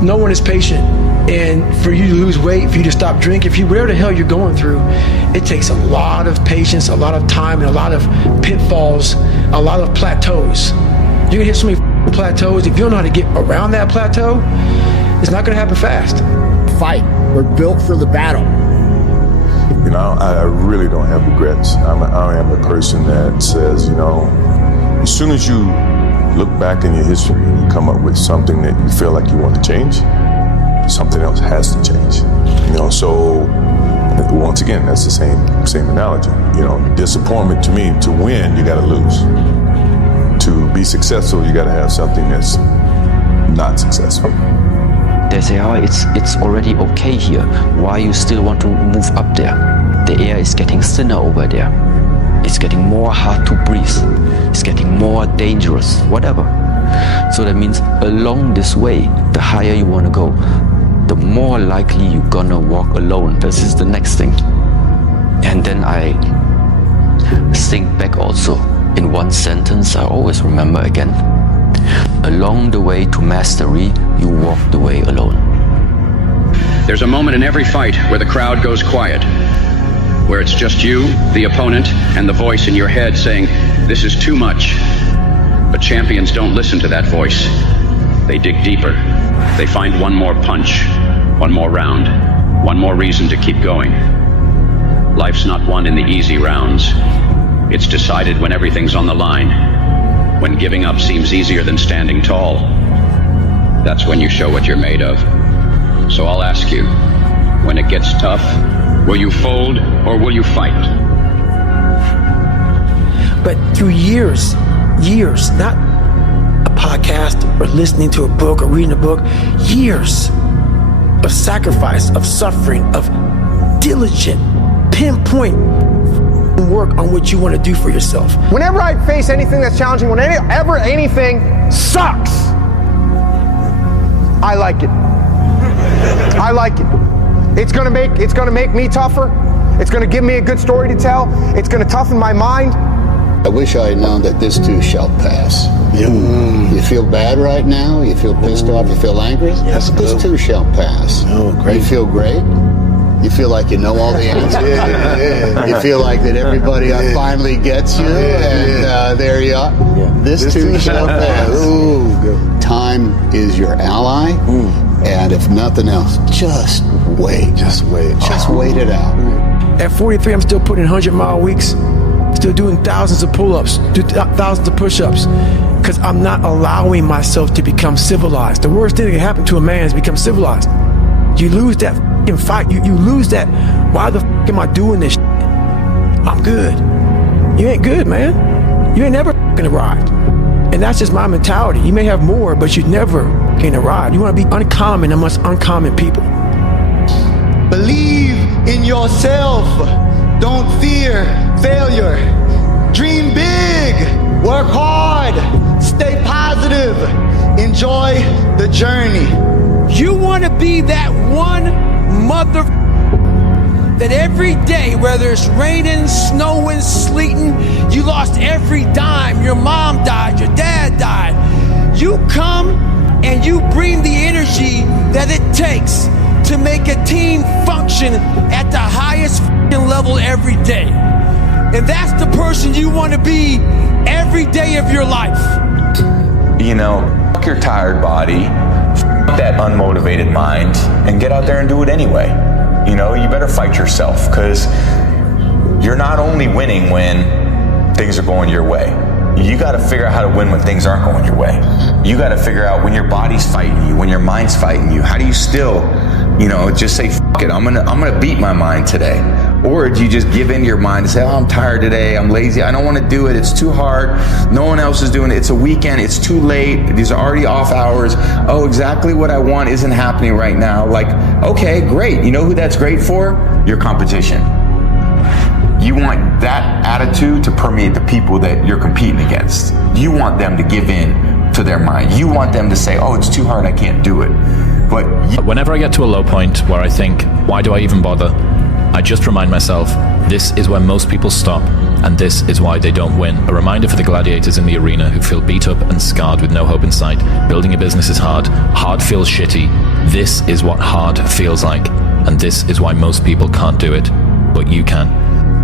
no one is patient. And for you to lose weight, for you to stop drinking, whatever the hell you're going through, it takes a lot of patience, a lot of time, and a lot of pitfalls, a lot of plateaus. You're gonna hit so many plateaus. If you don't know how to get around that plateau, it's not gonna happen fast. Fight. We're built for the battle. You know, I really don't have regrets. I am the person that says, you know, as soon as you look back in your history and you come up with something that you feel like you want to change, something else has to change. You know, so once again, that's the same analogy. You know, disappointment to me, to win, you gotta lose. To be successful, you gotta have something that's not successful. They say, oh, it's already okay here. Why you still want to move up there? The air is getting thinner over there. It's getting more hard to breathe. It's getting more dangerous, whatever. So that means along this way, the higher you want to go, the more likely you're gonna walk alone. This is the next thing. And then I think back also in one sentence I always remember again. Along the way to mastery, you walk the way alone. There's a moment in every fight where the crowd goes quiet, where it's just you, the opponent, and the voice in your head saying, this is too much. But champions don't listen to that voice. They dig deeper. They find one more punch, one more round, one more reason to keep going. Life's not won in the easy rounds. It's decided when everything's on the line. When giving up seems easier than standing tall, that's when you show what you're made of. So I'll ask you, when it gets tough, will you fold or will you fight? But through years, not a podcast or listening to a book or reading a book, years of sacrifice, of suffering, of diligent, pinpoint work on what you want to do for yourself. Whenever I face anything that's challenging, whenever anything sucks, I like it. I like it. It's gonna make me tougher. It's gonna give me a good story to tell. It's gonna toughen my mind. I wish I had known that this too shall pass. You feel bad right now? You feel pissed off? You feel angry? Yes, this too shall pass. You feel great? You feel like you know all the answers. You feel like that everybody finally gets you, and there you are. This too shall pass. Time is your ally, and if nothing else, just wait. Just wait. Just wait it out. At 43, I'm still putting 100-mile weeks, still doing thousands of pull-ups, thousands of push-ups, because I'm not allowing myself to become civilized. The worst thing that can happen to a man is become civilized. You lose that f***ing fight. You lose that, why the f*** am I doing this shit? I'm good. You ain't good, man. You ain't never f***ing arrived. And that's just my mentality. You may have more, but you never f***ing arrived. You want to be uncommon amongst uncommon people. Believe in yourself. Don't fear failure. Dream big. Work hard. Stay positive. Enjoy the journey. You want to be that one mother that every day, whether it's raining, snowing, sleeting, you lost every dime, your mom died, your dad died. You come and you bring the energy that it takes to make a team function at the highest level every day. And that's the person you want to be every day of your life. You know, fuck your tired body, fuck that unmotivated mind, and get out there and do it anyway. You know, you better fight yourself, because you're not only winning when things are going your way. You got to figure out how to win when things aren't going your way. You got to figure out when your body's fighting you, when your mind's fighting you. How do you still, you know, just say, fuck it, I'm gonna beat my mind today? Or do you just give in to your mind and say, oh, I'm tired today, I'm lazy, I don't want to do it, it's too hard, no one else is doing it, it's a weekend, it's too late, these are already off hours, oh, exactly what I want isn't happening right now. Like, okay, great. You know who that's great for? Your competition. You want that attitude to permeate the people that you're competing against. You want them to give in to their mind. You want them to say, oh, it's too hard, I can't do it. But whenever I get to a low point where I think, why do I even bother? I just remind myself, this is where most people stop, and this is why they don't win. A reminder for the gladiators in the arena who feel beat up and scarred with no hope in sight. Building a business is hard. Hard feels shitty. This is what hard feels like, and this is why most people can't do it, but you can.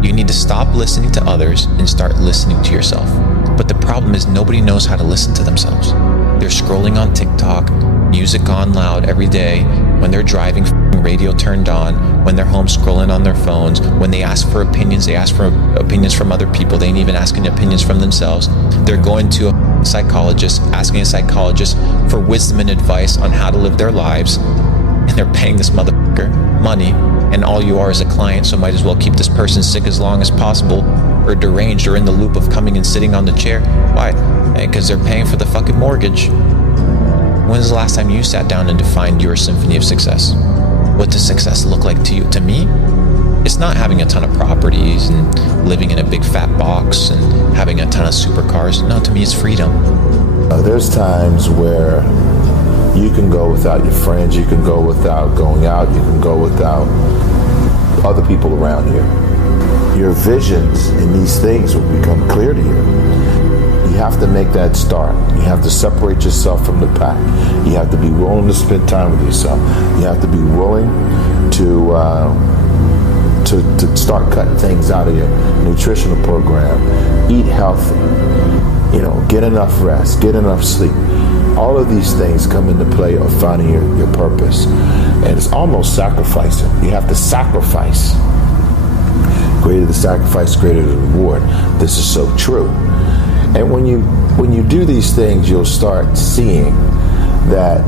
You need to stop listening to others and start listening to yourself. But the problem is nobody knows how to listen to themselves. They're scrolling on TikTok, music on loud every day, when they're driving, radio turned on, when they're home scrolling on their phones, when they ask for opinions, they ask for opinions from other people, they ain't even asking opinions from themselves. They're going to a psychologist, asking a psychologist for wisdom and advice on how to live their lives, and they're paying this motherfucker money, and all you are is a client, so might as well keep this person sick as long as possible, or deranged, or in the loop of coming and sitting on the chair. Why? Because they're paying for the fucking mortgage. When's the last time you sat down and defined your symphony of success? What does success look like to you? To me, it's not having a ton of properties and living in a big fat box and having a ton of supercars. No, to me, it's freedom. There's times where you can go without your friends, you can go without going out, you can go without other people around you. Your visions in these things will become clear to you. You have to make that start. You have to separate yourself from the pack. You have to be willing to spend time with yourself. You have to be willing to start cutting things out of your nutritional program. Eat healthy. You know, get enough rest. Get enough sleep. All of these things come into play of finding your purpose. And it's almost sacrificing. You have to sacrifice. Greater the sacrifice, greater the reward. This is so true. And when you do these things, you'll start seeing that,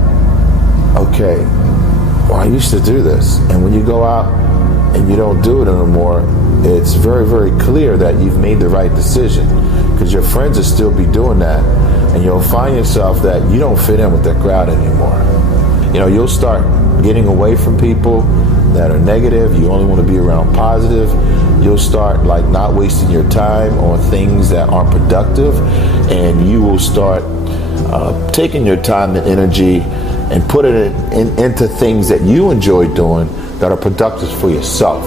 okay, well, I used to do this. And when you go out and you don't do it anymore, it's very, very clear that you've made the right decision, because your friends will still be doing that. And you'll find yourself that you don't fit in with that crowd anymore. You know, you'll start getting away from people that are negative. You only want to be around positive. You'll start like not wasting your time on things that aren't productive, and you will start taking your time and energy and putting it into things that you enjoy doing that are productive for yourself.